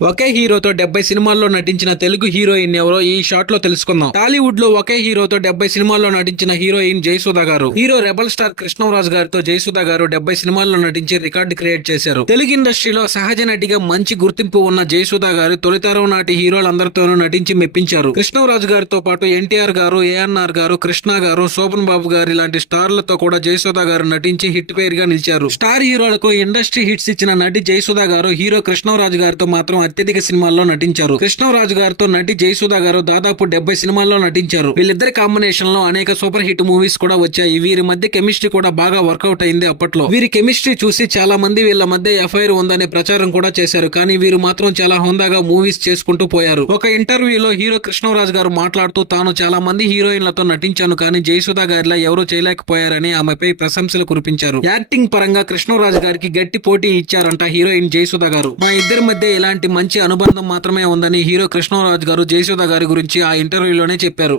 ఒకే హీరోతో 70 సినిమాల్లో నటించిన తెలుగు హీరోయిన్ ఎవరో ఈ షాట్ లో తెలుసుకుందాం. టాలీవుడ్ లో ఒకే హీరోతో 70 సినిమాల్లో నటించిన హీరోయిన్ జయసుధ గారు. హీరో రెబల్ స్టార్ కృష్ణరాజు గారితో జయసుధ గారు 70 సినిమాల్లో నటించి రికార్డు క్రియేట్ చేశారు. తెలుగు ఇండస్ట్రీలో సహజ నటిగా మంచి గుర్తింపు ఉన్న జయసుధ గారు తొలితరం నాటి హీరోలందరితోనూ నటించి మెప్పించారు. కృష్ణరాజు గారితో పాటు ఎన్టీఆర్ గారు, ఏఎన్ఆర్ గారు, కృష్ణ గారు, శోభన్ బాబు గారు ఇలాంటి స్టార్లతో కూడా జయసుధ గారు నటించి హిట్ పేర్ గా నిలిచారు. స్టార్ హీరోలకు ఇండస్ట్రీ హిట్స్ ఇచ్చిన నటి జయసుధ గారు హీరో కృష్ణరాజు గారితో మాత్రం అత్యధిక సినిమాల్లో నటించారు. కృష్ణరాజు గారితో నటి జయసుధ గారు దాదాపు 70 సినిమాల్లో నటించారు. వీళ్ళిద్దరి కాంబినేషన్ లో అనేక సూపర్ హిట్ మూవీస్ కూడా వచ్చాయి. వీరి మధ్య కెమిస్ట్రీ కూడా బాగా వర్కౌట్ అయింది అప్పట్లో. వీరి కెమిస్ట్రీ చూసి చాలా మంది వీళ్ళ మధ్య ఎఫ్ఐఆర్ ఉందనే ప్రచారం కూడా చేశారు. కానీ వీరు మాత్రం చాలా హోందాగా మూవీస్ చేసుకుంటూ పోయారు. ఒక ఇంటర్వ్యూలో హీరో కృష్ణరాజు గారు మాట్లాడుతూ తాను చాలా మంది హీరోయిన్లతో నటించాను, కానీ జయసుధ గారిలా ఎవరూ చేయలేకపోయారని ఆమెపై ప్రశంసలు కురిపించారు. యాక్టింగ్ పరంగా కృష్ణరాజు గారికి గట్టి పోటీ ఇచ్చారంట హీరోయిన్ జయసుధ గారు. మా ఇద్దరి మధ్య ఇలాంటి మంచి అనుబంధం మాత్రమే ఉందని హీరో కృష్ణరాజు గారు జయసుధ గారి గురించి ఆ ఇంటర్వ్యూలోనే చెప్పారు.